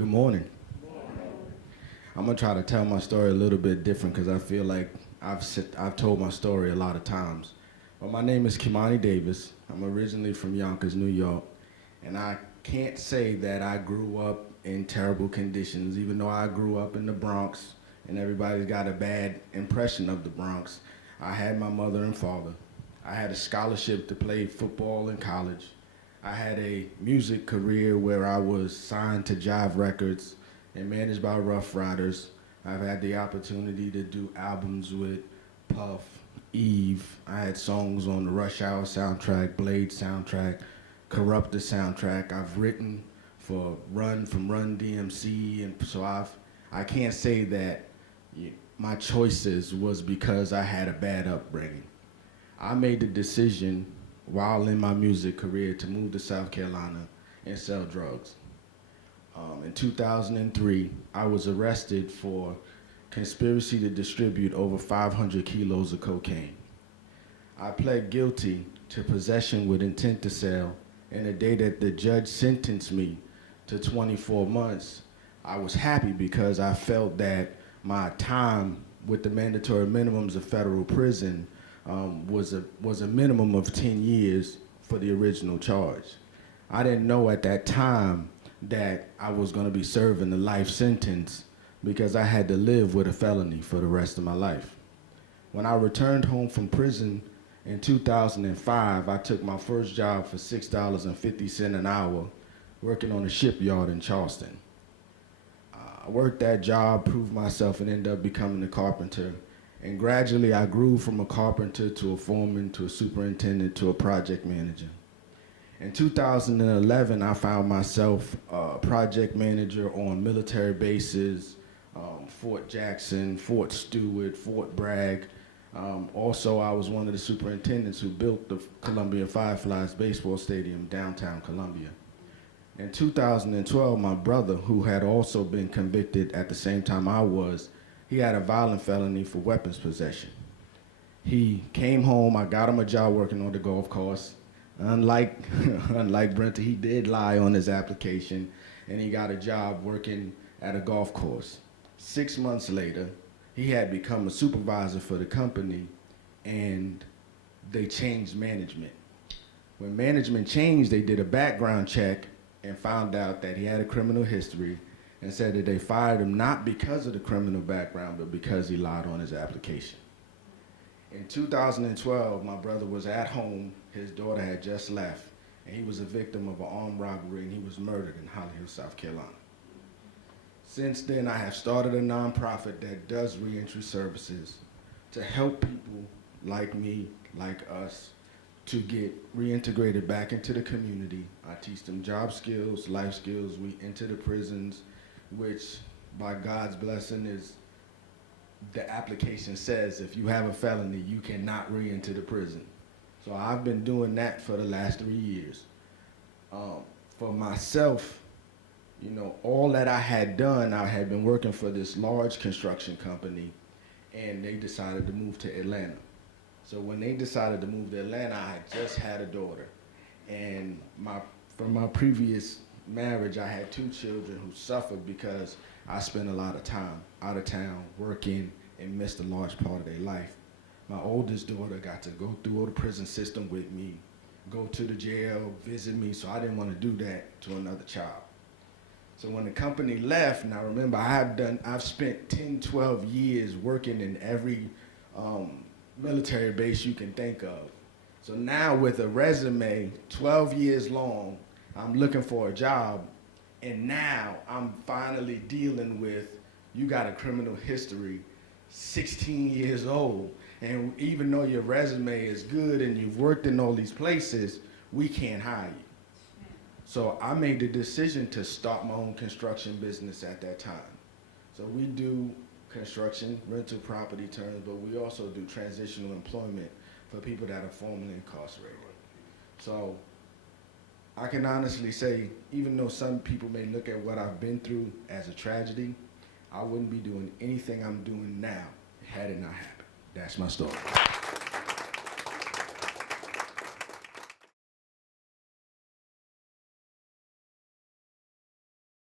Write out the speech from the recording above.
Good morning. I'm gonna try to tell my story a little bit different because I feel like I've told my story a lot of times. But my name is Kimani Davis. I'm originally from Yonkers, New York, and I can't say that I grew up in terrible conditions, even though I grew up in the Bronx, and everybody's got a bad impression of the Bronx. I had my mother and father. I had a scholarship to play football in college. I had a music career where I was signed to Jive Records and managed by Rough Riders. I've had the opportunity to do albums with Puff, Eve. I had songs on the Rush Hour soundtrack, Blade soundtrack, Corrupted soundtrack. I've written for Run from Run DMC, and so I can't say that my choices was because I had a bad upbringing. I made the decision while in my music career to move to South Carolina and sell drugs. In 2003, I was arrested for conspiracy to distribute over 500 kilos of cocaine. I pled guilty to possession with intent to sell, and the day that the judge sentenced me to 24 months, I was happy because I felt that my time with the mandatory minimums of federal prison was a minimum of 10 years for the original charge. I didn't know at that time that I was going to be serving a life sentence because I had to live with a felony for the rest of my life. When I returned home from prison in 2005, I took my first job for $6.50 an hour working on a shipyard in Charleston. I worked that job, proved myself, and ended up becoming a carpenter. And gradually I grew from a carpenter to a foreman to a superintendent to a project manager. In 2011, I found myself a project manager on military bases, Fort Jackson, Fort Stewart, Fort Bragg. Also, I was one of the superintendents who built the Columbia Fireflies baseball stadium downtown Columbia. In 2012, my brother, who had also been convicted at the same time I was, he had a violent felony for weapons possession. He came home, I got him a job working on the golf course. Unlike Brenta, he did lie on his application, and he got a job working at a golf course. 6 months later, he had become a supervisor for the company, and they changed management. When management changed, they did a background check and found out that he had a criminal history, and said that they fired him not because of the criminal background, but because he lied on his application. In 2012, my brother was at home, his daughter had just left, and he was a victim of an armed robbery, and he was murdered in Holly Hill, South Carolina. Since then, I have started a nonprofit that does reentry services to help people like me, like us, to get reintegrated back into the community. I teach them job skills, life skills. We enter the prisons, which by God's blessing is, the application says if you have a felony, you cannot re-enter the prison. So I've been doing that for the last 3 years. For myself, all that I had done, I had been working for this large construction company, and they decided to move to Atlanta. So when they decided to move to Atlanta, I had just had a daughter. And from my previous marriage, I had 2 children who suffered because I spent a lot of time out of town working and missed a large part of their life. My oldest daughter got to go through the prison system with me, go to the jail, visit me, so I didn't want to do that to another child. So when the company left, now remember, I've spent 10, 12 years working in every military base you can think of. So now with a resume, 12 years long, I'm looking for a job, and now I'm finally dealing with, you got a criminal history, 16 years old, and even though your resume is good and you've worked in all these places, we can't hire you. So I made the decision to start my own construction business at that time. So we do construction, rental property terms, but we also do transitional employment for people that are formerly incarcerated. So I can honestly say, even though some people may look at what I've been through as a tragedy, I wouldn't be doing anything I'm doing now had it not happened. That's my story.